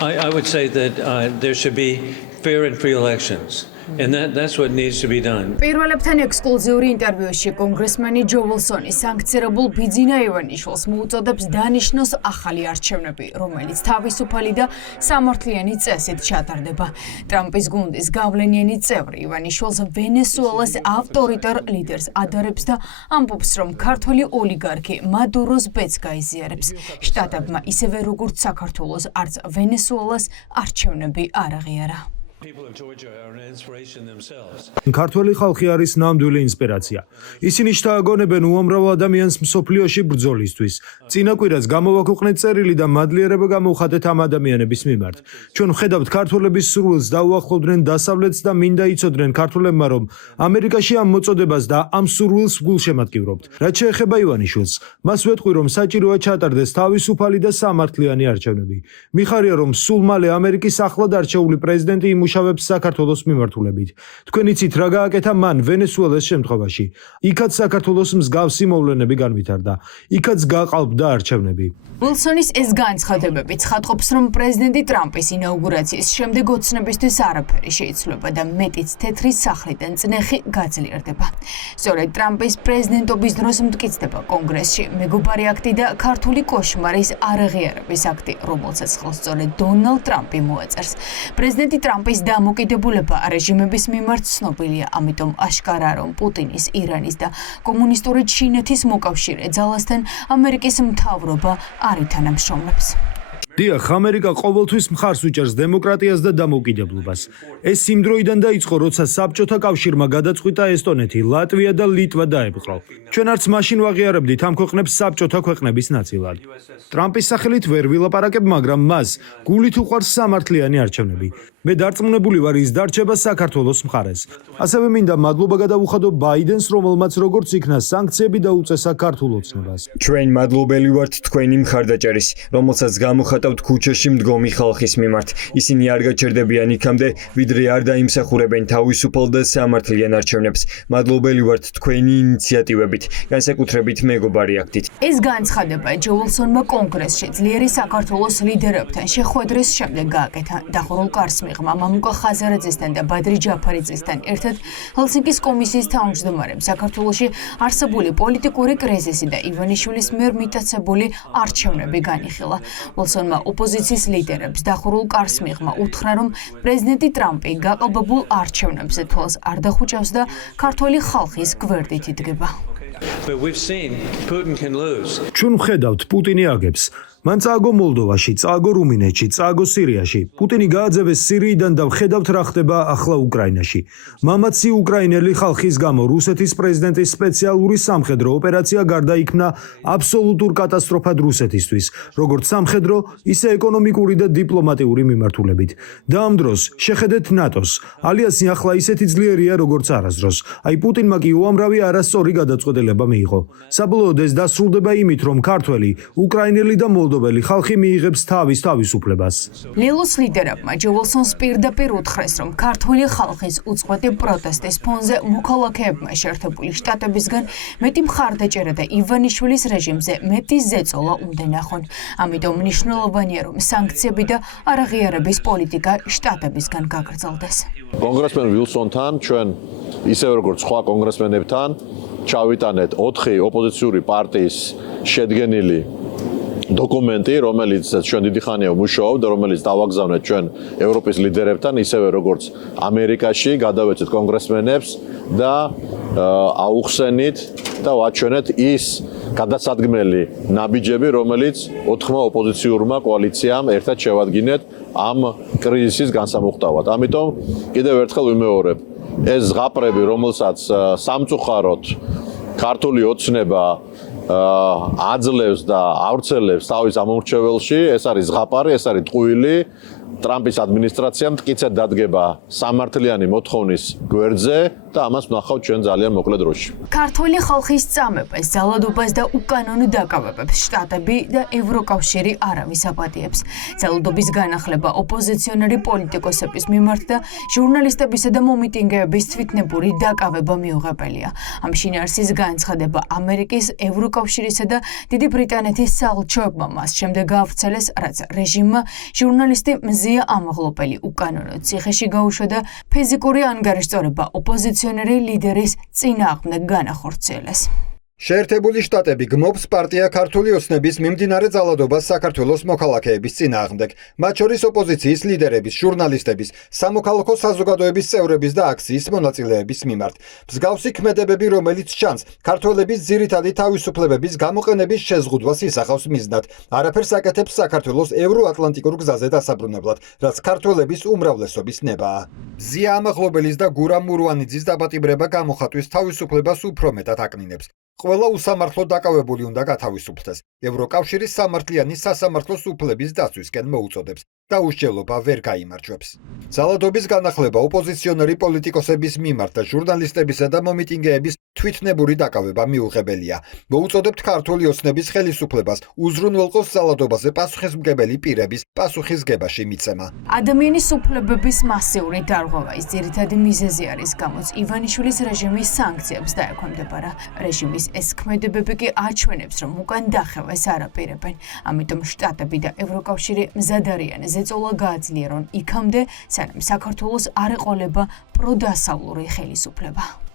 I would say that there should be fair and free elections. And that's what needs to be done. პირველებთან ექსკლუზიური ინტერვიუში კონგრესმენი ჯო ვილსონი სანქცირებულ ბიძინა ივანიშვილს მოუწოდებს დანიშნოს ახალი არჩევნები, რომელიც თავისუფალი და სამართლიანი წესით ჩატარდება. ტრამპის გუნდის გავლენიანი წევრი ივანიშვილს ვენესუელას ავტორიტარ ლიდერს ადარებს და ამბობს, რომ ქართველი ოლიგარქი მადუროს ბედს გაიზიარებს. შტატებმა ისევე როგორც საქართველოს არც ვენესუელას არჩევნები არ აღიარა. ქართველი ხალხი არის ნამდვილი ინსპირაცია. ისინი შთააგონებენ უამრავ ადამიანს მსოფლიოში ბრძოლისთვის. წინა კვირას გამოვაქვეყნეთ წერილი და მადლიერება გამოვხატეთ ამ ადამიანების მიმართ. ჩვენ ვხედავთ ქართველების სურვილს დაუახლოვდნენ დასავლეთს და მინდა იცოდნენ ქართველებმა, რომ ამერიკაში ამ მოწოდებას და ამ სურვილს გულშემატკივრობთ. რაც შეეხება ივანიშვილს, მას ვეთყვი, რომ საჭიროა ჩატარდეს თავისუფალი და სამართლიანი არჩევნები. მიხარია, რომ სულ მალე ამერიკის ახლად არჩეული პრეზიდენტი იმუშავებს საქართველოს მიმართულებით. თქვენ იცით რა გააკეთა მან ვენესუელას შემთხვევაში. იქაც საქართველოს მსგავსი მოვლენები განვითარდა. იქაც გაყალბდა არჩევნები. ვილსონის ეს განცხადებები ცხადყოფს, რომ პრეზიდენტი ტრამპის ინაუგურაციის შემდეგ ოცნებისთვის არაფერი შეიცვლება და მეტიც თეთრი სახლიდან წნეხი გაძლიერდება. სწორედ ტრამპის პრეზიდენტობის დროს მტკიცდება კონგრესში მეგობარი აქტი და ქართული კოშმარის არაღიარების აქტი, რომელსაც ხელს სწორედ დონალდ ტრამპი მოაწერს. პრეზიდენტი ტრამპის დამოკიდებულება რეჟიმების მიმართ ცნობილია, ამიტომ აშკარაა, რომ პუტინის, ირანის და კომუნისტური ჩინეთის მოკავშირე ძალასთან ამერიკის მთავრობა არ ითანამშრომლებს. დიახ, ამერიკა ყოველთვის მხარს უჭერს დემოკრატიას და დამოუკიდებლობას. ეს იმ დროიდან დაიწყო, როცა საბჭოთა კავშირმა გადაწყვიტა ესტონეთი, ლატვია და ლიტვა დაეპყრო. ჩვენ არც მაშინ ვაღიარებდით ამ ქვეყნებს საბჭოთა ქვეყნების ნაწილად. ტრამპის სახელით ვერ ვილაპარაკებ, მაგრამ მას გულით უყვარს სამართლიანი არჩევნები. მე დარწმუნებული ვარ, ის დარჩება საქართველოს მხარეს. ასევე მინდა მადლობა გადავუხადო ბაიდენს, რომელმაც როგორც იქნა სანქციები დაუწესა ქართულ ოცნებას. ჩვენ მადლობელი ვართ თქვენი მხარდაჭერის, რომელსაც გამოხატავთ ქუჩაში მდგომი ხალხის მიმართ. ისინი არ გაჩერდებიან იქამდე, ვიდრე არ დაიმსახურებენ თავისუფალ და სამართლიან არჩევნებს. მადლობელი ვართ თქვენი ინიციატივებით, განსაკუთრებით მეგობარი აქტით. ეს განცხადება ჯო ვილსონმა კონგრესში ძლიერი საქართველოს ლიდერებთან შეხვედრის შემდეგ გააკეთა. დახურულ კარს მიღმა მამუკა ხაზარაძესთან და ბადრი ჯაფარიძესთან ერთად ჰელსინკის კომისიის თავმჯდომარემ საქართველოში არსებული პოლიტიკური კრიზისი და ივანიშვილის მიერ მიტაცებული არჩევნები განიხილა. ვილსონმა ოპოზიციის ლიდერებს დახურულ კარს მიღმა უთხრა, რომ პრეზიდენტი ტრამპი გაყალბებულ არჩევნებზე თვალს არ დახუჭავს და ქართველი ხალხის გვერდით იდგება. ჩვენ ვხედავთ, პუტინი აგებს. მან წააგო მოლდოვაში, წააგო რუმინეთში, წააგო სირიაში. პუტინი გააძევეს სირიიდან და ვხედავთ რა ხდება ახლა უკრაინაში. მამაცი უკრაინელი ხალხის გამო რუსეთის პრეზიდენტის სპეციალური სამხედრო ოპერაცია გარდაიქმნა აბსოლუტურ კატასტროფად რუსეთისთვის, როგორც სამხედრო, ისე ეკონომიკური და დიპლომატიური მიმართულებით. და ამ დროს შეხედეთ ნატოს. ალიანსი ახლა ისეთი ძლიერია, როგორც არასდროს. აი პუტინმა კი უამრავი არასწორი გადაწყვეტილება მიიღო. საბოლოოდ ეს დასრულდება იმით, რომ ქართველი, უკრაინელი და მოლდოველი ხალხი მიიღებს თავის თავისუფლებას. ლილოს ლიდერებმა ჯო ვილსონს პირდაპირ უთხრეს, რომ ქართული ხალხის უწყვეტი პროტესტის ფონზე მოქალაქეებმა შეერთებული შტატებისგან მეტი მხარდაჭერა და ივანიშვილის რეჟიმზე მეტი ზეწოლა უნდა ნახონ. ამიტომ მნიშვნელოვანია, რომ სანქციები და არაღიარების პოლიტიკა შტატებისგან გაგრძელდეს. კონგრესმენ ვილსონთან ჩვენ ისევე როგორც სხვა კონგრესმენებთან ჩავიტანეთ 4 ოპოზიციური პარტიის შედგენილი დოკუმენტი, რომელიც ჩვენ დიდი ხანია ვმუშაობთ და რომელიც დავაგზავნეთ ჩვენ ევროპის ლიდერებთან, ისევე როგორც ამერიკაში, გადავეცეთ კონგრესმენებს და აუხსენით და ვაჩვენეთ ის გადასადგმელი ნაბიჯები, რომელიც 4 ოპოზიციურმა კოალიციამ ერთად შევადგინეთ ამ კრიზისის განსამუხტავად. ამიტომ კიდევ ერთხელ ვიმეორებ, ეს ზღაპრები, რომელსაც სამწუხაროდ ქართული ოცნება აძლევს და ავრცელებს თავის ამომრჩეველში, ეს არის ზღაპარი, ეს არის ტყუილი. ტრამპის ადმინისტრაცია მტკიცედ დადგება სამართლიანი მოთხოვნის გვერდზე და ამას ვნახავთ ჩვენ ძალიან მოკლე დროში. ქართული ხალხის წამებას, ძალადობას და უკანონო დაკავებებს შტატები და ევროკავშირი არავის აპატიებს. ძალადობის განახლება ოპოზიციონერი პოლიტიკოსების მიმართ და ჟურნალისტებისა და მომიტინგეების თვითნებური დაკავება მიუღებელია. ამ შინაარსის განცხადება ამერიკის, ევროკავშირის ევროკავშირისა და დიდი ბრიტანეთის საელჩოებმა მას შემდეგ გაავრცელეს, რაც რეჟიმმა ჟურნალისტი მზია ამაღლობელი უკანონო ციხეში გაუშვა და ფიზიკური ანგარიშწორება ოპოზიციონერი ლიდერის წინააღმდეგ განახორციელეს. შეერთებული შტატები გმობს პარტია ქართული ოცნების მიმდინარე ძალადობას საქართველოს მოქალაქეების წინააღმდეგ, მათ შორის ოპოზიციის ლიდერების, ჟურნალისტების, სამოქალაქო საზოგადოების წევრების და აქციის მონაწილეების მიმართ. მსგავსი ქმედებები, რომელიც ჩანს, ქართველების ძირითადი თავისუფლებების გამოყენების შეზღუდვას ისახავს მიზნად. არაფერს აკეთებს საქართველოს ევროატლანტიკურ გზაზე დასაბრუნებლად, რაც ქართველების უმრავლესობის ნებაა. მზია ამაღლობელის და გურამ მურვანიძის დაპატიმრება გამოხატვის თავისუფლებას უფრო მეტად აკნინებს. ყველა უსამართლო დაკავებული უნდა გათავისუფლდეს. ევროკავშირის სამართლიანი სასამართლოს უფლების დაცვისკენ მოუწოდებს და უშჯელობა ვერ გაიმარჯვებს. ძალადობის განახლება ოპოზიციონერი პოლიტიკოსების მიმართ და ჟურნალისტებისა და მომიტინგეების თვითნებური დაკავება მიუღებელია. მოუწოდებთ ქართული ოცნების ხელისუფლებას უზრუნველყოს ძალადობაზე პასუხისმგებელი პირების პასუხისგებაში მიცემა. ადამიანის უფლებების მასიური დარღვევა ის ძირითადი მიზეზი არის, გამოც ივანიშვილის რეჟიმის სანქციებს დაექვემდებარა. რეჟიმის ეს ქმედებები კი აჩვენებს, რომ უკან დახევას არ აპირებენ. ამიტომ შტატები და ევროკავშირი მზად არიან ზეწოლა გააძლიერონ იქამდე, სანამ საქართველოს არ ეყოლება პროდასავლური ხელისუფლება.